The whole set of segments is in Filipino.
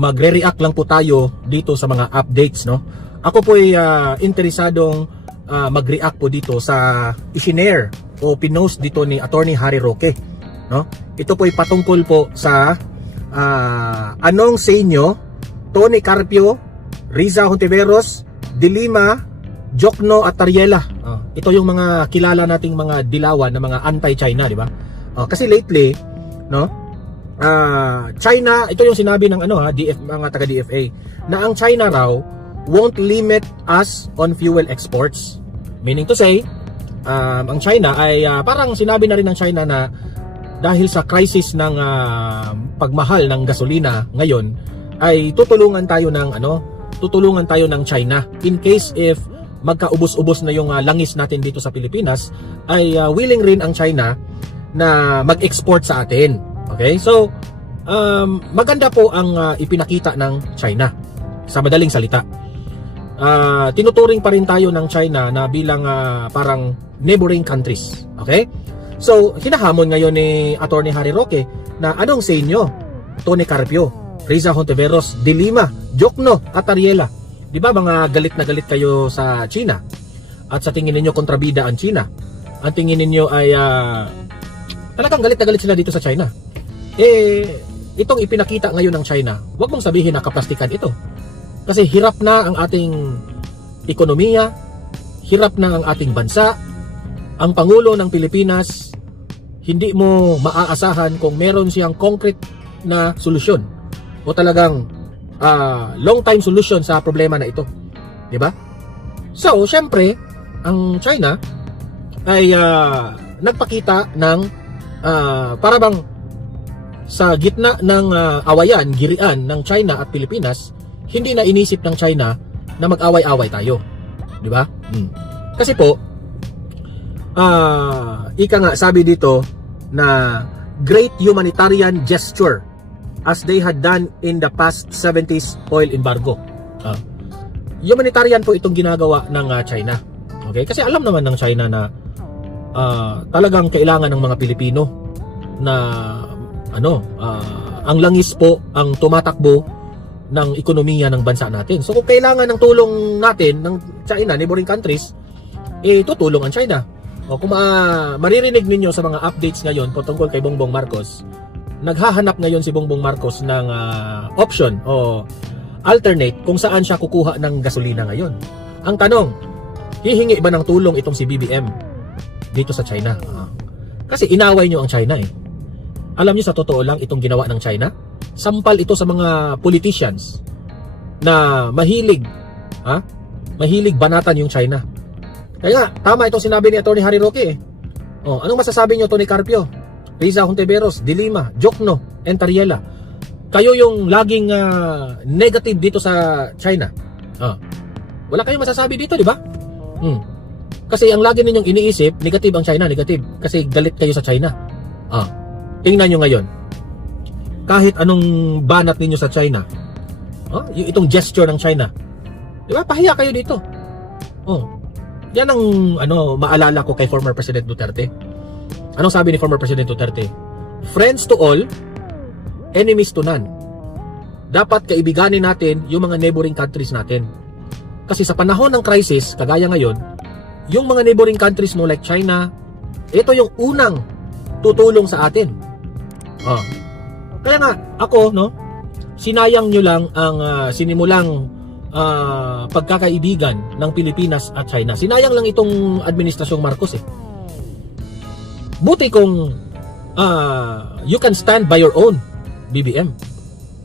magre-react lang po tayo dito sa mga updates, no? Ako po ay interesadong mag-react po dito sa i-share o pinost dito ni Attorney Harry Roque, no? Ito po ay patungkol po sa anong sa inyo Tony Carpio, Riza Hontiveros, Dilima, Jokno at Tariela. Ito yung mga kilala nating mga dilawan na mga anti-China, di ba? Kasi lately, no? China, ito yung sinabi ng mga taga DFA, na ang China raw won't limit us on fuel exports. Meaning to say, ang China ay parang sinabi na rin ng China na dahil sa crisis ng pagmahal ng gasolina ngayon, ay tutulungan tayo ng China in case if magkaubos-ubos na yung langis natin dito sa Pilipinas, ay willing rin ang China na mag-export sa atin. Okay? So, maganda po ang ipinakita ng China sa madaling salita. Tinuturing pa rin tayo ng China na bilang parang neighboring countries. Okay? So, hinahamon ngayon ni Attorney Harry Roque na anong sa inyo, Tony Carpio, Riza Hontiveros, Dilima, Jokno at Tariela. Di ba mga galit na galit kayo sa China? At sa tingin ninyo kontrabida ang China? Ang tingin ninyo ay talagang galit na galit sila dito sa China. Itong ipinakita ngayon ng China, wag mong sabihin na kaplastikan ito. Kasi hirap na ang ating ekonomiya, hirap na ang ating bansa. Ang Pangulo ng Pilipinas, hindi mo maaasahan kung meron siyang concrete na solusyon o talagang long time solution sa problema na ito. Di ba? So, syempre, ang China ay nagpakita ng para bang sa gitna ng awayan, girian ng China at Pilipinas, hindi na inisip ng China na mag-away-away tayo. Di ba? Kasi po, ika nga sabi dito na great humanitarian gesture as they had done in the past 70s oil embargo. Humanitarian po itong ginagawa ng China. Okay? Kasi alam naman ng China na talagang kailangan ng mga Pilipino na ang langis po ang tumatakbo ng ekonomiya ng bansa natin. So kung kailangan ng tulong natin ng China, neighboring countries, tutulong ang China. O kung maririnig ninyo sa mga updates ngayon patungkol kay Bongbong Marcos, naghahanap ngayon si Bongbong Marcos ng option o alternate kung saan siya kukuha ng gasolina ngayon. Ang tanong, hihingi ba ng tulong itong si BBM dito sa China? Kasi inaway nyo ang China eh. Alam nyo sa totoo lang itong ginawa ng China? Sampal ito sa mga politicians na mahilig banatan yung China. Kaya nga, tama itong sinabi ni Atty. Harry Roque eh. Anong masasabi nyo, Tony Carpio, Riza Hontiveros, Dilima, Jokno, and Tariela? Kayo yung laging negative dito sa China. Wala kayong masasabi dito, di ba? Kasi ang lagi ninyong iniisip, negative ang China, negative. Kasi galit kayo sa China. Tingnan nyo ngayon. Kahit anong banat ninyo sa China, yung itong gesture ng China, di ba? Pahiya kayo dito. Yan ang maalala ko kay former President Duterte. Anong sabi ni former President Duterte? Friends to all, enemies to none. Dapat kaibiganin natin yung mga neighboring countries natin. Kasi sa panahon ng crisis, kagaya ngayon, yung mga neighboring countries mo like China, ito yung unang tutulong sa atin. Kaya nga, ako, sinayang nyo lang ang sinimulang pagkakaibigan ng Pilipinas at China. Sinayang lang itong administrasyong Marcos eh. Buti kung you can stand by your own, BBM.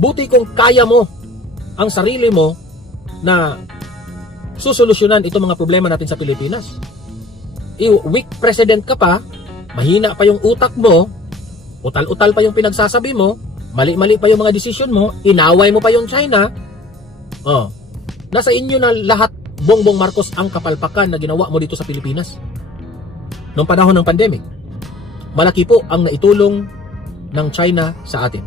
Buti kung kaya mo ang sarili mo na susolusyonan itong mga problema natin sa Pilipinas. Weak president ka pa, mahina pa yung utak mo, utal-utal pa yung pinagsasabi mo, mali-mali pa yung mga desisyon mo, inaway mo pa yung China. Nasa inyo na lahat, Bongbong Marcos, ang kapalpakan na ginawa mo dito sa Pilipinas. Noong panahon ng pandemic, malaki po ang naitulong ng China sa atin.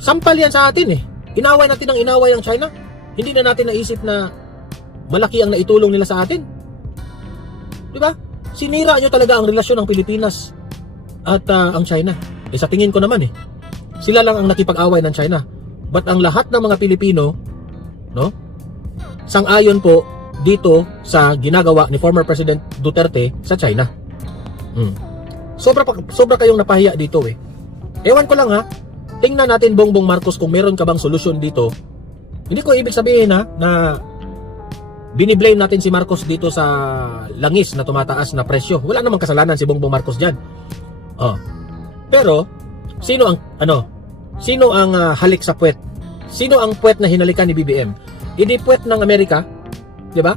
Sampal yan sa atin eh. Inaway natin ang inaway ang China. Hindi na natin naisip na malaki ang naitulong nila sa atin. Diba? Sinira nyo talaga ang relasyon ng Pilipinas at ang China. Sa tingin ko naman Sila lang ang nakipag-away ng China. But ang lahat ng mga Pilipino, no, sang-ayon po dito sa ginagawa ni former President Duterte sa China. Sobra kayong napahiya dito eh. Ewan ko lang ha, tingnan natin Bongbong Marcos kung meron ka bang solusyon dito. Hindi ko ibig sabihin ha, na biniblame natin si Marcos dito sa langis na tumataas na presyo. Wala namang kasalanan si Bongbong Marcos dyan. Pero, sino ang halik sa puwet? Sino ang puwet na hinalikan ni BBM? Hindi puwet ng Amerika, di ba?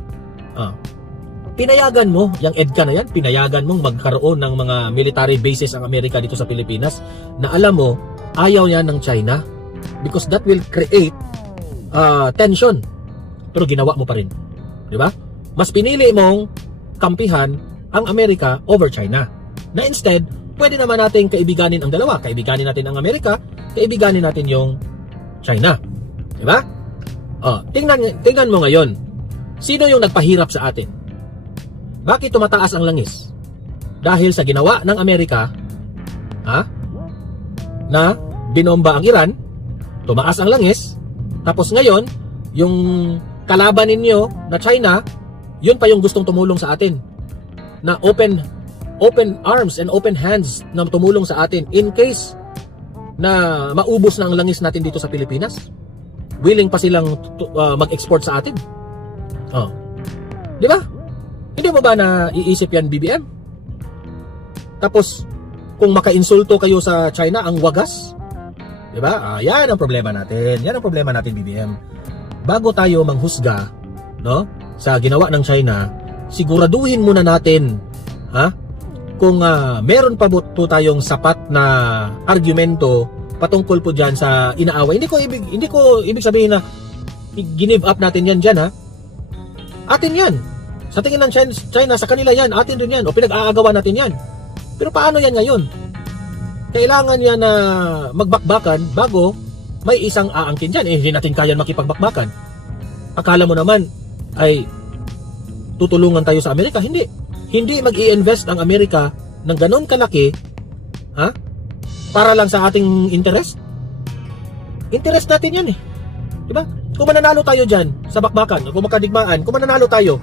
Pinayagan mo, yung EDCA na yan, pinayagan mong magkaroon ng mga military bases ang Amerika dito sa Pilipinas na alam mo, ayaw yan ng China because that will create tension. Pero ginawa mo pa rin. Di ba? Mas pinili mong kampihan ang Amerika over China. Na instead, pwede naman nating kaibiganin ang dalawa. Kaibiganin natin ang Amerika, kaibiganin natin yung China. Di ba? Tingnan mo ngayon. Sino yung nagpahirap sa atin? Bakit tumataas ang langis? Dahil sa ginawa ng Amerika, na binomba ang Iran, tumaas ang langis, tapos ngayon, yung kalaban ninyo na China, yun pa yung gustong tumulong sa atin. Na open arms and open hands na tumulong sa atin in case na maubos na ang langis natin dito sa Pilipinas. Willing pa silang mag-export sa atin. Di ba? Hindi mo ba na iisip yan, BBM? Tapos, kung maka-insulto kayo sa China, ang wagas, di ba? Yan ang problema natin. Yan ang problema natin, BBM. Bago tayo manghusga, no, sa ginawa ng China, siguraduhin muna natin, kung meron pa po tayong sapat na argumento patungkol po diyan sa inaaway. Hindi ko ibig sabihin na give up natin yan diyan, Atin yan. Sa tingin ng China, sa kanila yan, atin rin yan, o pinag-aagawan natin yan. Pero paano yan ngayon? Kailangan yan na magbakbakan bago may isang aangkin dyan. Hindi natin kaya makipagbakbakan. Akala mo naman ay tutulungan tayo sa Amerika? Hindi. Hindi mag-i-invest ang Amerika ng ganon kalaki para lang sa ating interest. Interest natin yan eh. Diba? Kung mananalo tayo dyan sa bakbakan, kung makadigmaan, kung mananalo tayo,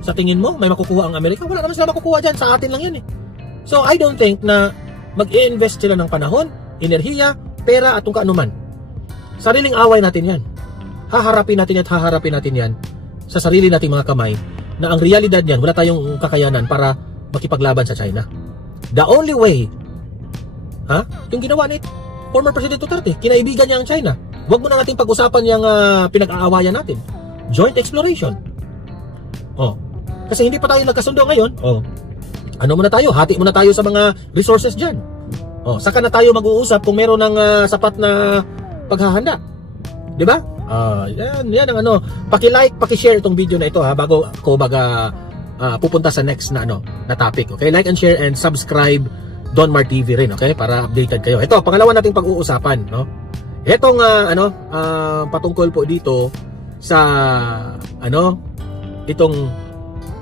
sa tingin mo, may makukuha ang Amerika? Wala naman sila makukuha dyan. Sa atin lang yan eh. So, I don't think na mag-i-invest sila ng panahon, enerhiya, pera, at kung kaanuman. Sariling away natin yan. Haharapin natin yan sa sarili nating mga kamay na ang realidad niyan, wala tayong kakayanan para makipaglaban sa China. The only way, yung ginawa ni former President Duterte, kinaibigan niya ang China. Huwag mo na nating pag-usapan yung pinag-aawayan natin. Joint exploration. Kasi hindi pa tayo nagkasundo ngayon. Ano muna tayo? Hati muna tayo sa mga resources dyan. Saka na tayo mag-uusap kung meron ng sapat na paghahanda. Di ba? Yan ang ano. Paki-like, paki-share itong video na ito bago ako pupunta sa next na topic. Okay? Like and share and subscribe Donmar TV rin, okay? Para updated kayo. Ito, pangalawa nating pag-uusapan, no? Etong patungkol po dito sa itong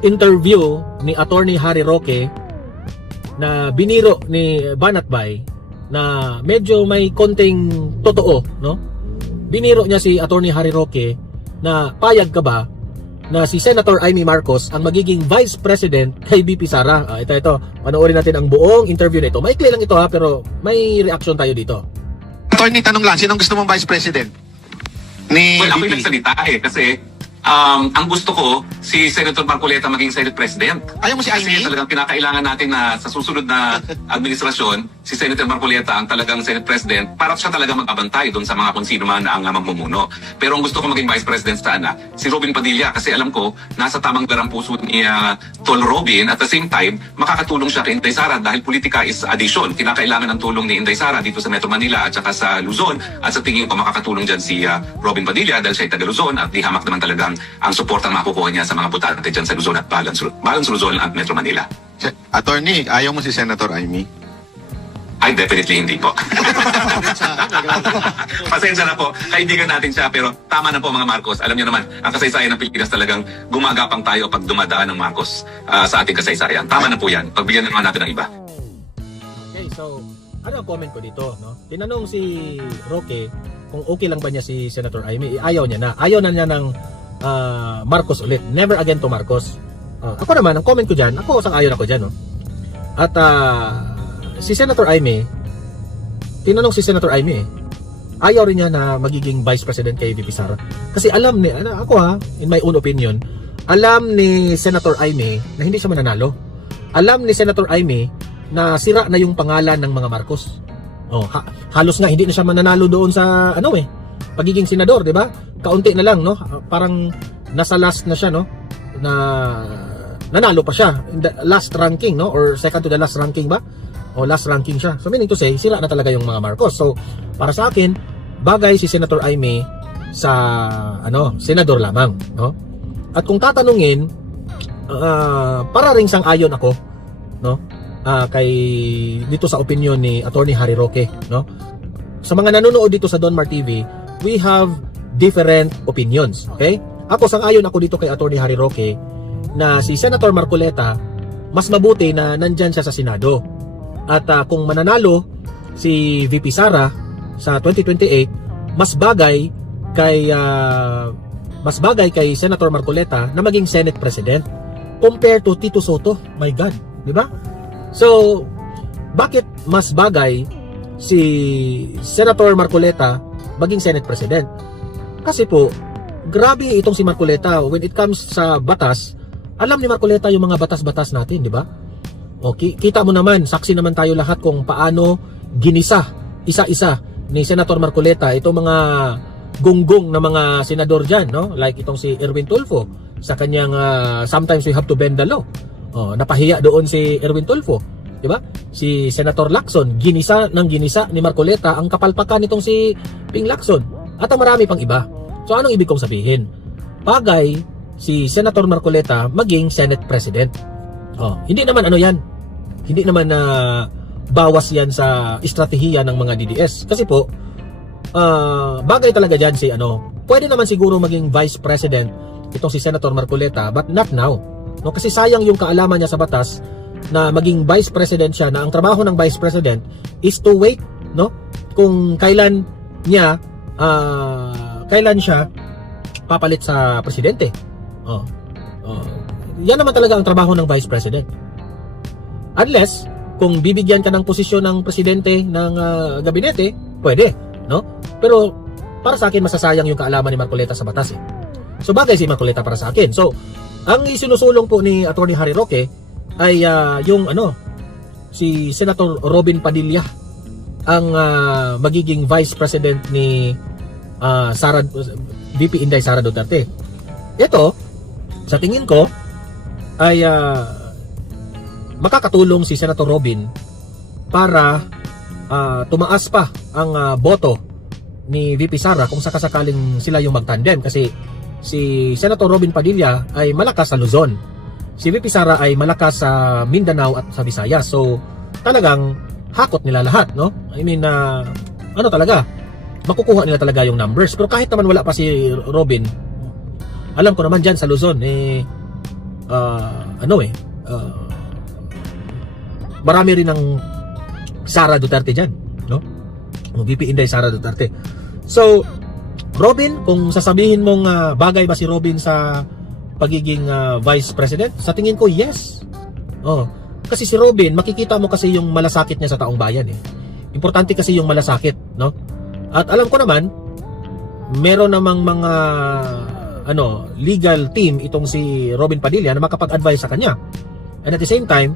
interview ni Attorney Harry Roque na biniro ni Banatbay na medyo may konting totoo, no? Biniro niya si Attorney Harry Roque na payag ka ba na si Senator Amy Marcos ang magiging Vice President kay BP Sara. Ito. Panoorin natin ang buong interview na ito. Maikli lang ito pero may reaction tayo dito. Attorney, tanong lang, sinong gusto mong Vice President? Well, ako yung nagsalita kasi ang gusto ko, si Senator Marcoleta maging Senate President. Ayaw mo si Kasi Amy? talagang kinakailangan natin na sa susunod na administrasyon, si Senator Marcoleta ang talagang Senate President para siya talaga mag-abantay doon sa mga kung sino man ang mamumuno. Pero ang gusto ko maging Vice President sana, si Robin Padilla kasi alam ko, nasa tamang garang puso ni Tol Robin. At the same time, makakatulong siya kay Inday Sara dahil politika is addition. Kinakailangan ng tulong ni Inday Sara dito sa Metro Manila at saka sa Luzon. At sa tingin ko makakatulong dyan si Robin Padilla dahil siya ay taga Luzon at di hamak naman talagang ang suportang makukuha niya sa mga butante dyan sa Luzon at Balance Luzon at Metro Manila. Attorney, ayaw mo si Senator Amy? Ay, definitely hindi po. Pasensya na po, kaibigan natin siya pero tama na po mga Marcos. Alam niyo naman, ang kasaysayan ng Pilipinas talagang gumagapang tayo pag dumadaan ng Marcos sa ating kasaysayan. Tama na po yan, pagbigyan naman natin ng iba. Okay, so ano ang comment ko dito, no? Tinanong si Roque kung okay lang ba niya si Senator Amy. Ayaw niya na. Ayaw na niya ng Marcos ulit. Never again to Marcos. Ako naman, ang comment ko dyan, ako sang-ayon ako dyan, no? At si Senator Amy, tinanong si Senator Amy, ayaw rin niya na magiging Vice President kay VP Sara. Kasi alam ni, in my own opinion, alam ni Senator Amy na hindi siya mananalo. Alam ni Senator Amy na sira na yung pangalan ng mga Marcos. Halos nga hindi na siya mananalo doon sa pagiging senador, 'di ba? Kaunti na lang, no? Parang nasa last na siya, no? Na nanalo pa siya in the last ranking, no? Or second to the last ranking ba? O last ranking siya. So meaning to say, sira na talaga yung mga Marcos. So para sa akin, bagay si Senator Amy sa senador lamang, no? At kung tatanungin, para ring sang-ayon ako, no? Kay dito sa opinion ni Attorney Harry Roque, no? Sa mga nanonood dito sa Donmar TV, we have different opinions, okay? Ako sang-ayon ako dito kay Attorney Harry Roque na si Senator Marcoleta mas mabuti na nandyan siya sa Senado. At kung mananalo si VP Sara sa 2028, mas bagay kay Senator Marcoleta na maging Senate President compared to Tito Soto. My God, di ba? So, bakit mas bagay si Senator Marcoleta maging Senate President? Kasi po, grabe itong si Marcoleta. When it comes sa batas, alam ni Marcoleta yung mga batas-batas natin, di ba? Okay, kita mo naman, saksi naman tayo lahat kung paano ginisa isa-isa ni Senator Marcoleta itong mga gunggong na mga senador dyan, no? Like itong si Erwin Tulfo sa kanyang sometimes we have to bend the law. Napahiya doon si Erwin Tulfo, di ba? Si Senator Lacson, ginisa ni Marcoleta ang kapalpakan nitong si Ping Lacson at ang marami pang iba. So anong ibig kong sabihin? Bagay si Senator Marcoleta maging Senate President. Hindi naman hindi naman bawas yan sa estratehiya ng mga DDS. Kasi po, bagay talaga dyan si pwede naman siguro maging Vice President itong si Senator Marcoleta, but not now. No, kasi sayang yung kaalaman niya sa batas na maging Vice President siya, na ang trabaho ng Vice President is to wait, no? Kung kailan siya papalit sa presidente. Yan naman talaga ang trabaho ng Vice President. Unless kung bibigyan ka ng posisyon ng presidente ng gabinete, pwede, no? Pero para sa akin masasayang yung kaalaman ni Marcoleta sa batas eh. So bagay si Marcoleta para sa akin. So ang isinusulong po ni Attorney Harry Roque ay yung si Senator Robin Padilla ang magiging Vice President ni VP Inday Sara Duterte. Ito, sa tingin ko ay makakatulong si Senator Robin para tumaas pa ang boto ni VP Sara kung sakasakaling sila yung magtandem, kasi si Senator Robin Padilla ay malakas sa Luzon. Si VP Sara ay malakas sa Mindanao at sa Visayas. So, talagang hakot nila lahat, no? I mean, talaga, makukuha nila talaga yung numbers. Pero kahit naman wala pa si Robin, alam ko naman dyan sa Luzon, marami rin ng Sara Duterte dyan, no? VP Inday Sara Duterte. So, Robin, kung sasabihin mong bagay ba si Robin sa pagiging Vice President, sa tingin ko, yes. Kasi si Robin, makikita mo kasi yung malasakit niya sa taong bayan eh. Importante kasi yung malasakit, no? At alam ko naman, meron namang mga legal team itong si Robin Padilla na makapag-advise sa kanya. And at the same time,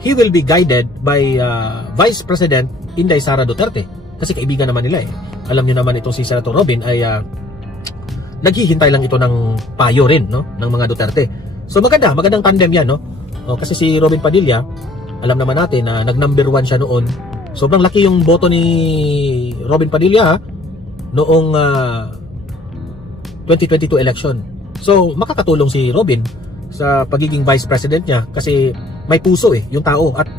he will be guided by Vice President Inday Sara Duterte. Kasi kaibigan naman nila eh. Alam niyo naman itong si Senator Robin ay naghihintay lang ito ng payo rin, no, ng mga Duterte. So magandang tandem yan, no? Kasi si Robin Padilla, alam naman natin na nag-number 1 siya noon. Sobrang laki yung boto ni Robin Padilla noong 2022 election. So makakatulong si Robin sa pagiging Vice President niya kasi may puso eh, yung tao. At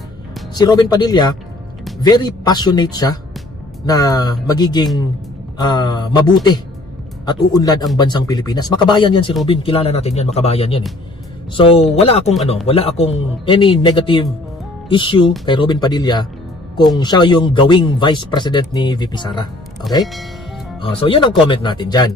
si Robin Padilla, very passionate siya na magiging mabuti at uunlad ang bansang Pilipinas. Makabayan yan si Robin, kilala natin yan, makabayan yan eh. So wala akong any negative issue kay Robin Padilla kung siya yung gawing Vice President ni VP Sara. Okay? So yun ang comment natin dyan.